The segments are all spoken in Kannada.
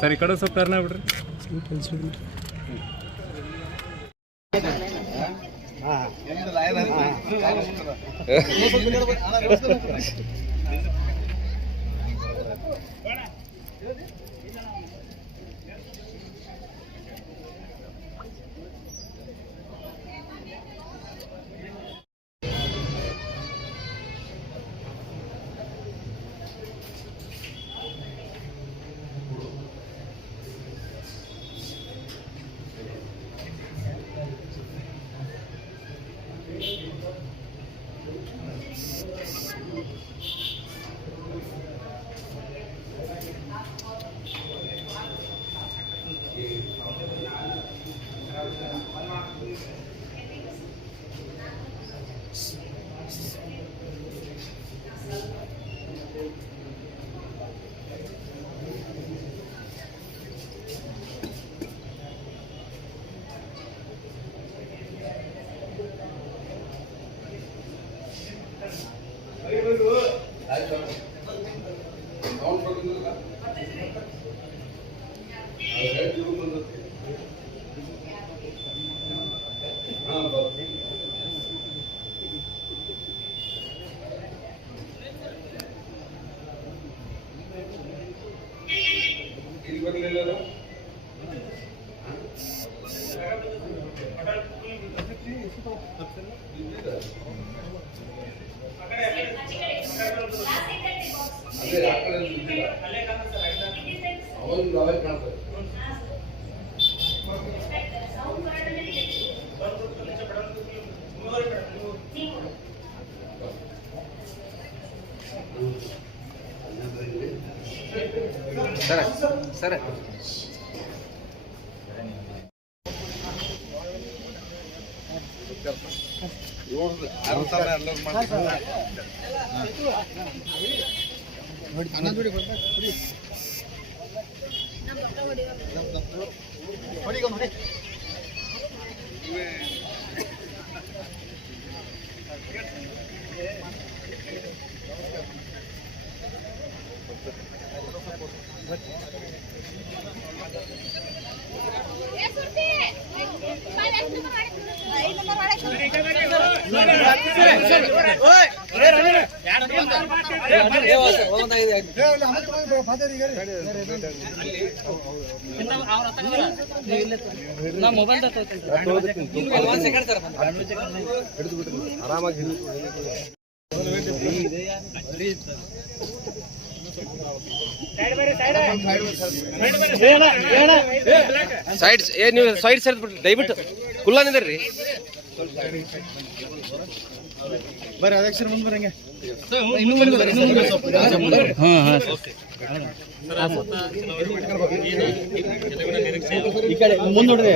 ಸರ್ ಈ ಕಡೆ ಸ್ವಲ್ಪ ಟರ್ನ್ ಆಗ್ಬಿಡ್ರಿ. ಸರ್ ಮೊಬೈಲ್ ಆರಾಮಾಗಿ ಸೈಡ್ ನೀವು ಸೈಡ್ ಸೈಡ್ ಬಿಟ್ಟು ದಯವಿಟ್ಟು ಕುಲ್ಲ ನಿಂದ್ರಿ ಬರ್ರಿ ಅಧ್ಯಕ್ಷರ ಮುಂದೆ ಬರಂಗೆ. ಈ ಕಡೆ ಮುಂದೆ ನೋಡ್ರಿ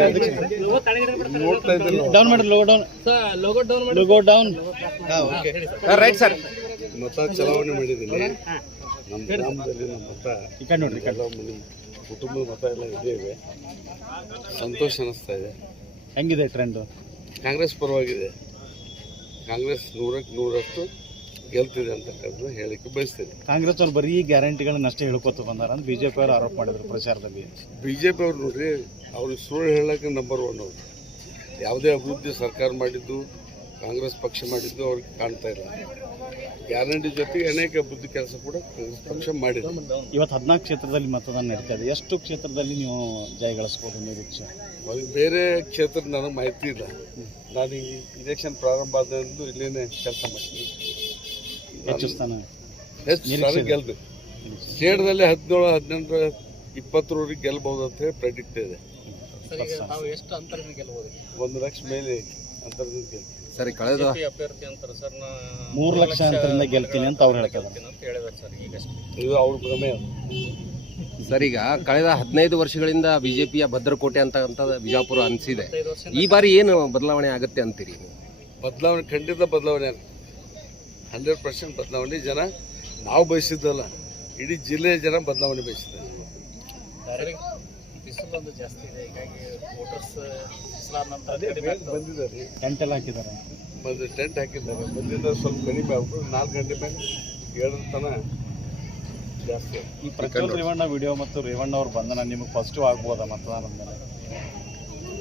ಡೌನ್ ಮಾಡ್ರಿ ಲೋಗೋ ಡೌನ್ ರೈಟ್ ಸರ್. ಮತ ಚಲಾವಣೆ ಮಾಡಿದ್ದೀನಿ. ನಮ್ಮ ಗ್ರಾಮದಲ್ಲಿ ನಮ್ಮ ಮತ ಈ ಕಡೆ ನೋಡ್ರಿ ಕುಟುಂಬದ ಮತ ಎಲ್ಲ ಇದೆ. ಸಂತೋಷ ಅನಿಸ್ತಾ ಇದೆ. ಹೆಂಗಿದೆ ಟ್ರೆಂಡ್? ಕಾಂಗ್ರೆಸ್ ಪರವಾಗಿದೆ. ಕಾಂಗ್ರೆಸ್ 100ಕ್ಕೆ 100ರಷ್ಟು ಗೆಲ್ತಿದೆ ಅಂತಕ್ಕಂಥ ಹೇಳಿಕೆ ಬಯಸ್ತೇನೆ. ಕಾಂಗ್ರೆಸ್ ಅವ್ರು ಬರೀ ಗ್ಯಾರಂಟಿಗಳನ್ನ ಅಷ್ಟೇ ಹೇಳ್ಕೊತ ಬಂದಾರ ಅಂತ ಬಿಜೆಪಿ ಅವರು ಆರೋಪ ಮಾಡಿದ್ರು ಪ್ರಚಾರದಲ್ಲಿ. ಬಿಜೆಪಿ ಅವ್ರು ನೋಡ್ರಿ, ಅವ್ರಿಗೆ ಸುಳ್ಳು ಹೇಳಕ್ಕೆ ನಂಬರ್ 1 ಅವರು. ಯಾವುದೇ ಅಭಿವೃದ್ಧಿ ಸರ್ಕಾರ ಮಾಡಿದ್ದು, ಕಾಂಗ್ರೆಸ್ ಪಕ್ಷ ಮಾಡಿದ್ದು ಅವ್ರಿಗೆ ಕಾಣ್ತಾ ಇಲ್ಲ. ಗ್ಯಾರಂಟಿ ಜೊತೆಗೆ ಅನೇಕ ಅಭಿವೃದ್ಧಿ ಕೆಲಸ ಕೂಡ ಕಾಂಗ್ರೆಸ್ ಪಕ್ಷ ಮಾಡಿದೆ. ಇವತ್ತು 14 ಕ್ಷೇತ್ರದಲ್ಲಿ ಮತದಾನ ನಡೀತಾ ಇದೆ. ಎಷ್ಟು ಕ್ಷೇತ್ರದಲ್ಲಿ ನೀವು ಜಯಗಳಿಸ್ಬೋದು ನಿರೀಕ್ಷೆ? ಬೇರೆ ಕ್ಷೇತ್ರದ ನನಗೆ ಮಾಹಿತಿ ಇಲ್ಲ. ನಾನು ಈ ಇಲೆಕ್ಷನ್ ಪ್ರಾರಂಭ ಆದಂದು ಇಲ್ಲೇನೆ ಕೆಲಸ ಮಾಡ್ತೀನಿ. ಹೆಚ್ಚು ಸ್ಥಾನ ಗೆಲ್ಬೇಕು. ಸ್ಟೇಟ್ದಲ್ಲಿ 17, 18, 20ರವರೆಗೆ ಗೆಲ್ಬಹುದು ಅಂತ ಹೇಳಿ ಪ್ರೆಡಿಕ್ಟ್ ಇದೆ. 1 ಲಕ್ಷ ಮೇಲೆ ಅಂತರದಿಂದ ಗೆಲ್ತೀನಿ. ಸರಿ, ಕಳೆದ ಅಭ್ಯರ್ಥಿ ಅಂತಾರೆ ಸರ್, 3 ಲಕ್ಷ ಅಂತರದಿಂದ ಗೆಲ್ತೀನಿ ಅಂತ ಅವ್ರು ಹೇಳ್ತಾರೆ. ಇದು ಅವ್ರ ಭ್ರಮೆ. ಸರ್, ಈಗ ಕಳೆದ 15 ವರ್ಷಗಳಿಂದ ಬಿಜೆಪಿಯ ಭದ್ರಕೋಟೆ ಅಂತ ಬಿಜಾಪುರ ಅನಿಸಿದೆ. ಈ ಬಾರಿ ಏನು ಬದಲಾವಣೆ ಆಗುತ್ತೆ ಅಂತೀರಿ ನೀವು? ಬದಲಾವಣೆ ಖಂಡಿತ ಬದಲಾವಣೆ ಆಗುತ್ತೆ. 100% ಬದಲಾವಣೆ. ಜನ ನಾವು ಬಯಸಿದ್ದಲ್ಲ, ಇಡೀ ಜಿಲ್ಲೆಯ ಜನ ಬದಲಾವಣೆ ಬಯಸಿದ್ದಾರೆ. ಒಂದು ಜಾಸ್ತಿ ಇದೆ, ಹೀಗಾಗಿ ವೋಟರ್ಸ್ ಇಸ್ಲಾಂ ನಂತರ ಬಂದಿದ್ದಾರೆ, ಟೆಂಟ್ ಎಲ್ಲ ಹಾಕಿದ್ದಾರೆ. ಬಂದು ಟೆಂಟ್ ಹಾಕಿದ್ದಾರೆ, ಬಂದಿದ್ದ ಸ್ವಲ್ಪ ಕಡಿಮೆ ಆಗ್ಬಿಟ್ಟು 4 ಗಂಟೆ ಮೇಲೆ 7 ತನಕ ಜಾಸ್ತಿ. ಈ ಪ್ರಜ್ವಲ್ ರೇವಣ್ಣ ವಿಡಿಯೋ ಮತ್ತು ರೇವಣ್ಣ ಅವ್ರ ಬಂಧನ ನಿಮಗೆ ಪಾಸಿಟಿವ್ ಆಗ್ಬೋದಾ ಮತದಾನದ ಮೇಲೆ?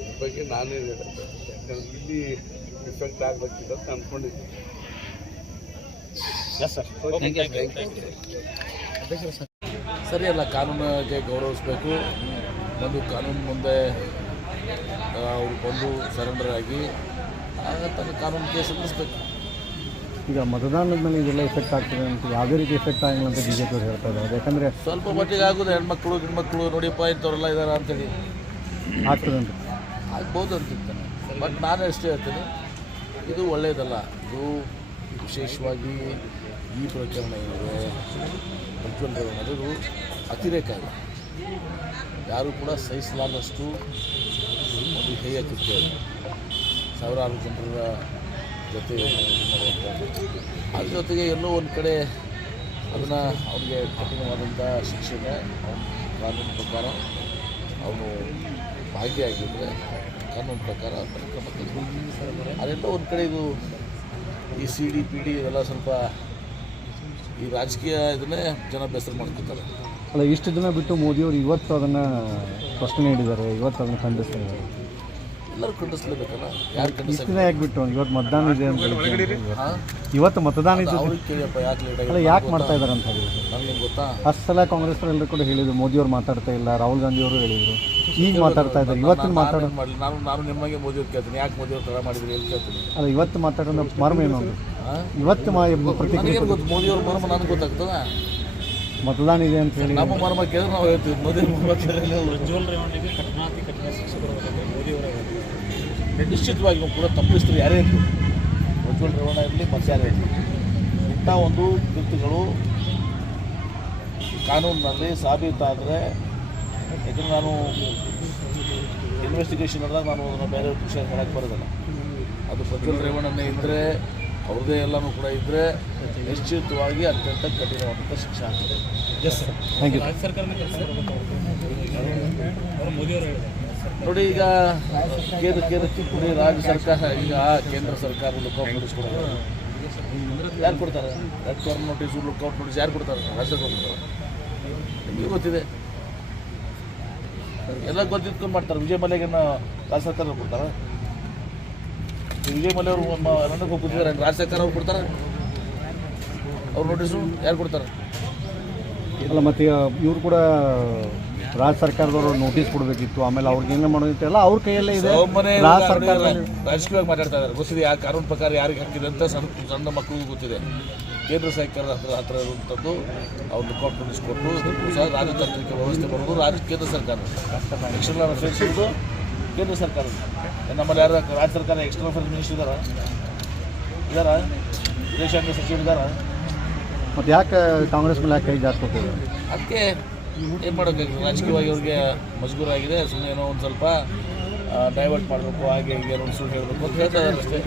ಈ ಬಗ್ಗೆ ನಾನೇನು ಹೇಳುತ್ತೆ, ಯಾಕಂದ್ರೆ ಇಲ್ಲಿ ಇಫೆಕ್ಟ್ ಆಗ್ಬೇಕಿದೆ ಅಂತ ಅಂದ್ಕೊಂಡಿದ್ದೀನಿ. ಎಸ್ ಸರ್, ಸರಿಯಲ್ಲ. ಕಾನೂನಿಗೆ ಗೌರವಿಸಬೇಕು. ಒಂದು ಕಾನೂನು ಮುಂದೆ ಅವರು ಬಂದು ಸರೆಂಡರ್ ಆಗಿ ಆಗ ತನ್ನ ಕಾನೂನು ಕೇಸ್ ಎದುರಿಸ್ಬೇಕು. ಈಗ ಮತದಾನದ ಮೇಲೆ ಇದೆಲ್ಲ ಎಫೆಕ್ಟ್ ಆಗ್ತದೆ ಅಂತ ಯಾವುದೇ ರೀತಿ ಎಫೆಕ್ಟ್ ಆಗಿಲ್ಲ ಅಂತ ಬಿ ಜೆ ಪಿ ಹೇಳ್ತಾ ಇದ್ದಾರೆ. ಯಾಕಂದರೆ ಸ್ವಲ್ಪ ಮಟ್ಟಿಗೆ ಆಗೋದು, ಹೆಣ್ಮಕ್ಳು ಗಿಣ್ಮಕ್ಳು ನೋಡಿಯಪ್ಪ ಇಂಥವ್ರೆಲ್ಲ ಇದ್ದಾರೆ ಅಂತೇಳಿ ಆಗ್ತದೆ ಅಂತ ಆಗ್ಬೋದು ಅಂತಿರ್ತಾನೆ. ಬಟ್ ನಾನು ಅಷ್ಟೇ ಹೇಳ್ತೀನಿ, ಇದು ಒಳ್ಳೆಯದಲ್ಲ. ಇದು ವಿಶೇಷವಾಗಿ ಈ ಪ್ರಕರಣ ಏನಿದೆ ಪ್ರಜ್ವಲ್ ರೇವಣ್ಣ ಇದು ಅತಿರೇಕ ಇಲ್ಲ. ಯಾರೂ ಕೂಡ ಸಹಿಸಲಾರದಷ್ಟು ಒಂದು ಹೇಯ ಕೃತ್ಯ ಇದೆ. ಸಾವಿರಾರು ಜನರ ಜೊತೆ ಮಾಡುವಂಥದ್ದು. ಅದ್ರ ಜೊತೆಗೆ ಎಲ್ಲೋ ಒಂದು ಕಡೆ ಅದನ್ನು ಅವನಿಗೆ ಕಠಿಣವಾದಂಥ ಶಿಕ್ಷೆಗೆ ಅವನ ಕಾನೂನು ಪ್ರಕಾರ ಅವನು ಭಾಗಿಯಾಗಿದ್ದರೆ ಕಾನೂನು ಪ್ರಕಾರ ಕ್ರಮ ತೆಗೆದುಕೊಂಡು ಅದೆಲ್ಲ ಒಂದು ಕಡೆ ಇದು ಈ ಸಿ ಡಿ ಪಿ ಡಿ ಇವೆಲ್ಲ ಸ್ವಲ್ಪ ಈ ರಾಜಕೀಯ ಇದನ್ನೇ ಜನ ಬೇಸರ ಮಾಡ್ಕೊತಾರೆ. ಅಲ್ಲ, ಇಷ್ಟು ದಿನ ಬಿಟ್ಟು ಮೋದಿಯವರು ಇವತ್ತು ಅದನ್ನು ಪ್ರಶ್ನೆ ನೀಡಿದ್ದಾರೆ, ಇವತ್ತು ಅದನ್ನು ಖಂಡಿಸ್ತಾ ಇದ್ದಾರೆ. ಎಲ್ಲರೂ ಖಂಡಿಸ್ಲೇಬೇಕಲ್ಲ, ಯಾರು ಇಷ್ಟು ದಿನ ಯಾಕೆ ಬಿಟ್ಟು ಇವತ್ತು ಮತದಾನ ಇದೆ ಅಂತ ಇವತ್ತು ಮತದಾನ ಇದೆ ಅವ್ರಿಗೆ ಕೇಳಿಯಪ್ಪ ಯಾಕೆ ಲೇಟ್ ಅಲ್ಲ ಆಗಿ ಯಾಕೆ ಮಾಡ್ತಾ ಇದ್ದಾರೆ ಅಂತ ಹೇಳಿ ನನಗೆ ಗೊತ್ತಾ. ಅಷ್ಟು ಸಲ ಕಾಂಗ್ರೆಸ್ ಎಲ್ಲರೂ ಕೂಡ ಹೇಳಿದ್ರು, ಮೋದಿಯವರು ಮಾತಾಡ್ತಾ ಇಲ್ಲ, ರಾಹುಲ್ ಗಾಂಧಿ ಅವರು ಹೇಳಿದರು, ಈಗ ಮಾತಾಡ್ತಾ ಇದ್ದಾರೆ. ಇವತ್ತಿನ ಮಾತಾಡೋ ಮಾಡಲಿ ನಾನು ನಿಮಗೆ ಮೋದಿಯವ್ರು ಕೇಳ್ತೀನಿ, ಯಾಕೆ ಮೋದಿಯವ್ರು ತಡ ಮಾಡಿದ್ರಿ ಅಂತ ಕೇಳ್ತೀನಿ. ಅಲ್ಲ, ಇವತ್ತು ಮಾತಾಡೋ ಮರ್ಮ ಏನು ಅಂತ ಇವತ್ತು ಪ್ರತಿಕ್ರಿಯೆ ನನಗೇನು ಗೊತ್ತು, ಮೋದಿಯವ್ರ ಮರ್ಮ ನನಗೆ ಗೊತ್ತಾಗ್ತದ. ಮತದಾನ ಇದೆ ಅಂತ ಹೇಳಿ ನಮ್ಮ ಮರ್ಮ ಕೇಳಿದ್ರೆ ನಾವು ಹೇಳ್ತೀವಿ, ಮೋದಿ ಮರ್ಮ ಕೇಳಿಲ್ಲ. ಪ್ರಜ್ವಲ್ ರೇವಣ್ಣಗೆ ಕಠಿಣ ಶಿಕ್ಷೆ ಬರಬೇಕು ಮೋದಿಯವರ ನಿಶ್ಚಿತವಾಗಿ ಕೂಡ ತಪ್ಪಿಸ್ತರು ಯಾರೇ ಇರಲಿ, ಪ್ರಜ್ವಲ್ ರೇವಣ್ಣ ಇರಲಿ ಮತ್ತು ಯಾರೇ ಇರಲಿ, ಇಂಥ ಒಂದು ಕೃತ್ಯಗಳು ಕಾನೂನಿನಲ್ಲಿ ಸಾಬೀತಾದರೆ, ಯಾಕಂದರೆ ನಾನು ಇನ್ವೆಸ್ಟಿಗೇಷನ್ ನಡೆದಾಗ ನಾನು ಅದನ್ನು ಬೇರೆ ವಿಷಯ ಹೇಳಕ್ಕೆ ಬರೋದಿಲ್ಲ. ಅದು ಪ್ರಜ್ವಲ್ ರೇವಣ್ಣನೇ ಇದ್ದರೆ, ಅವ್ರದ್ದೇ ಎಲ್ಲನೂ ಕೂಡ ಇದ್ದರೆ ನಿಶ್ಚಿತವಾಗಿ ಅತ್ಯಂತ ಕಠಿಣವಾದಂಥ ಶಿಕ್ಷೆ ಆಗ್ತದೆ. Thank you. ನೋಡಿ, ಈಗ ಕೇಂದ್ರಕ್ಕೆ ಕೊಡಿ, ರಾಜ್ಯ ಸರ್ಕಾರ ಈಗ ಕೇಂದ್ರ ಸರ್ಕಾರ ಲುಕ್ಔಟ್ ನೋಟಿಸ್ ಕೊಡ್ತಾರೆ. ಯಾರು ಕೊಡ್ತಾರೆ? Red corner notice, lookout notice ಯಾರು ಕೊಡ್ತಾರೆ? ರಾಜ್ಯ ಸರ್ಕಾರ ಕೊಡ್ತಾರೆ. ನಿಮಗೆ ಗೊತ್ತಿದೆ, ಎಲ್ಲ ಗೊತ್ತಿದ್ಕೊಂಡು ಮಾಡ್ತಾರೆ. ವಿಜಯ್ ಮಲ್ಯಗನ್ನು ರಾಜ್ಯ ಸರ್ಕಾರ ಕೊಡ್ತಾರೆ. ವಿಜಯ್ ಮಲ್ಯ ಅವರು ಲಂಡನ್ಗೆ ಹೋಗಿ ಕೂತಿದ್ದಾರೆ, ರಾಜ್ಯ ಸರ್ಕಾರ ಅವ್ರು ಕೊಡ್ತಾರೆ ಅವ್ರ ನೋಟಿಸು? ಯಾರು ಕೊಡ್ತಾರೆ? ಅಲ್ಲ, ಮತ್ತು ಇವರು ಕೂಡ ರಾಜ್ಯ ಸರ್ಕಾರದವರು ನೋಟಿಸ್ ಕೊಡಬೇಕಿತ್ತು, ಆಮೇಲೆ ಅವ್ರಿಗೆ ಏನೇ ಮಾಡೋದಿತ್ತು ಎಲ್ಲ ಅವ್ರ ಕೈಯಲ್ಲೇ ಇದೆ. ರಾಜ್ಯ ಸರ್ಕಾರದಲ್ಲಿ ರಾಜಕೀಯವಾಗಿ ಮಾತಾಡ್ತಾ ಇದ್ದಾರೆ. ಗೊತ್ತಿದೆ ಯಾವ ಕಾನೂನು ಪ್ರಕಾರ ಯಾರಿಗೆ ಹಾಕಿದೆ ಅಂತ ಸಣ್ಣ ಮಕ್ಕಳಿಗೂ ಗೊತ್ತಿದೆ. ಕೇಂದ್ರ ಸರ್ಕಾರದ ಹತ್ರ ಇರುವಂಥದ್ದು ಅವ್ರು ಲುಕ್ಔಟ್ ನೋಟಿಸ್ ಕೊಟ್ಟು ಸಹ ರಾಜತಾಂತ್ರಿಕ ವ್ಯವಸ್ಥೆ ಬರೋದು ಕೇಂದ್ರ ಸರ್ಕಾರ. ಎಕ್ಸ್ಟರ್ನಲ್ ಅಫೇರ್ಸ್ ಇರೋದು ಕೇಂದ್ರ ಸರ್ಕಾರ. ನಮ್ಮಲ್ಲಿ ಯಾರು ರಾಜ್ಯ ಸರ್ಕಾರ ಎಕ್ಸ್ಟರ್ನಲ್ ಅಫೇರ್ಸ್ ಮಿನಿಸ್ಟರ್ ಇದ್ದಾರಾ? ವಿದೇಶಾಂಗ ಸಚಿವರು ಇದ್ದಾರಾ? ಮತ್ತು ಯಾಕೆ ಕಾಂಗ್ರೆಸ್ ಮೇಲೆ ಯಾಕೆ ಕೈ ಜಾಸ್ತಿ ಹೋಗ್ತಿದೆ? ಅದಕ್ಕೆ ಏನು ಮಾಡೋಕ್ಕಾಗಿದೆ, ರಾಜಕೀಯವಾಗಿ ಅವ್ರಿಗೆ ಮಜಬೂರಾಗಿದೆ. ಸುಮ್ಮನೆ ಏನೋ ಒಂದು ಸ್ವಲ್ಪ ಡೈವರ್ಟ್ ಮಾಡಬೇಕು, ಹಾಗೆ ಹೀಗೆ ಏನೋ ಸುಳ್ಳು ಹೇಳಬೇಕು ಅಂತ ಹೇಳ್ತಾ ಇದ್ದಾರೆ ಅಷ್ಟೇ.